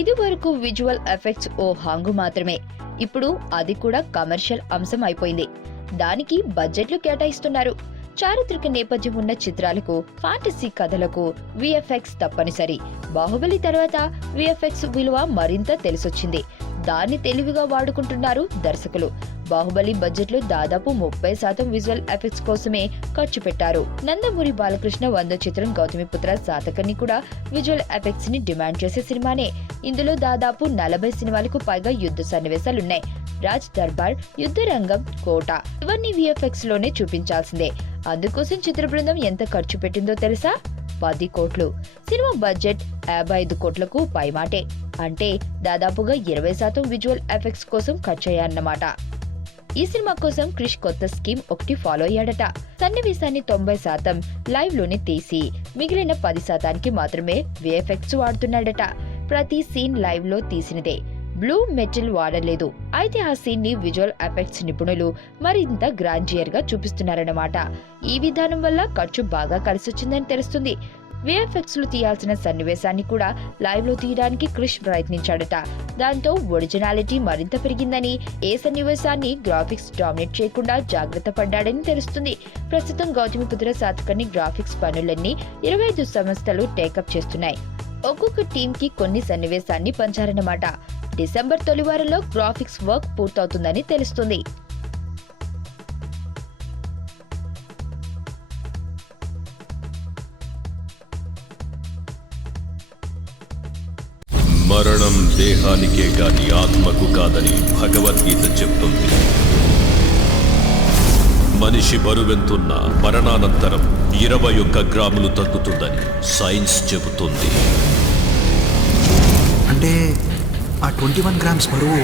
ఇది వరకు visual effects ఓ హంగు మాత్రమే. ఇప్పుడు అది కూడా కమర్షియల్ అంశం అయిపోయింది. దానికి బడ్జెట్లు కేటాయిస్తున్నారు. చారిత్రక నేపథ్యం ఉన్న చిత్రాలకు, ఫ్యాంటసీ కథలకు విఎఫ్ఎక్స్ తప్పనిసరి. బాహుబలి తర్వాత విఎఫ్ఎక్స్ విలువ మరింత తెలిసొచ్చింది. దాన్ని తెలివిగా వాడుకుంటున్నారు దర్శకులు. బాహుబలి బడ్జెట్ లో దాదాపు 30% విజువల్ ఎఫెక్ట్స్ కోసమే ఖర్చు పెట్టారు. నందమూరి బాలకృష్ణ 100 చిత్రం గౌతమిపుత్ర శాతకర్ణి కూడా విజువల్ ఎఫెక్ట్స్ ని డిమాండ్ చేసే సినిమానే. ఇందులో దాదాపు 40 సినిమాలకు పైగా యుద్ధ సన్నివేశాలున్నాయి. రాజ్ దర్బార్, యుద్ధ రంగం, కోట ఇవన్నీ విఎఫ్ఎక్స్ లోనే చూపించాల్సిందే. అందుకోసం చిత్ర బృందం ఎంత ఖర్చు పెట్టిందో తెలుసా? 10 కోట్లు. సినిమా బడ్జెట్ 55 కోట్లకు పైమాటే. అంటే దాదాపుగా 20% విజువల్ ఎఫెక్ట్స్ కోసం ఖర్చయ్యాయన్నమాట. ఈ సినిమా కోసం క్రిష్ కొత్త స్కీమ్ ఒకటి ఫాలో అయ్యాడట. సన్నివేశాన్ని 90% లైవ్ లోనే తీసి మిగిలిన 10%కి మాత్రమే విఎఫ్ఎక్స్ వాడుతున్నాడట. ప్రతి సీన్ లైవ్ లో తీసినదే, బ్లూ మెటల్ వాడలేదు. అయితే ఆ సీన్ ని విజువల్ ఎఫెక్ట్స్ నిపుణులు మరింత గ్రాంజియర్ గా చూపిస్తున్నారన్నమాట. ఈ విధానం వల్ల ఖర్చు బాగా కలిసొచ్చిందని తెలుస్తుంది. విఎఫ్ఎక్స్ లో తీయాల్సిన సన్నివేశాన్ని కూడా లైవ్ లో తీయడానికి క్రిష్ ప్రయత్నించాడట. దాంతో ఒరిజినాలిటీ మరింత పెరిగిందని, ఏ సన్నివేశాన్ని గ్రాఫిక్స్ డామినేట్ చేయకుండా జాగ్రత్త పడ్డాడని తెలుస్తుంది. ప్రస్తుతం గౌతమిపుత్ర శాతకర్ణి గ్రాఫిక్స్ పనులన్నీ 25 సంస్థలు టేకప్ చేస్తున్నాయి. ఒక్కొక్క టీమ్ కి కొన్ని సన్నివేశాన్ని పంచారన్నమాట. డిసెంబర్ తొలి వారంలో గ్రాఫిక్స్ వర్క్ పూర్తవుతుందని తెలుస్తుంది. మరణం దేహానికే గాని ఆత్మకు కాదని భగవద్గీత చెప్తుంది. మనిషి బరువెంతున్న మరణానంతరం 21 గ్రాములు తగ్గుతుందని సైన్స్ చెబుతుంది. అంటే ఆ 21 గ్రామ్స్ బరువు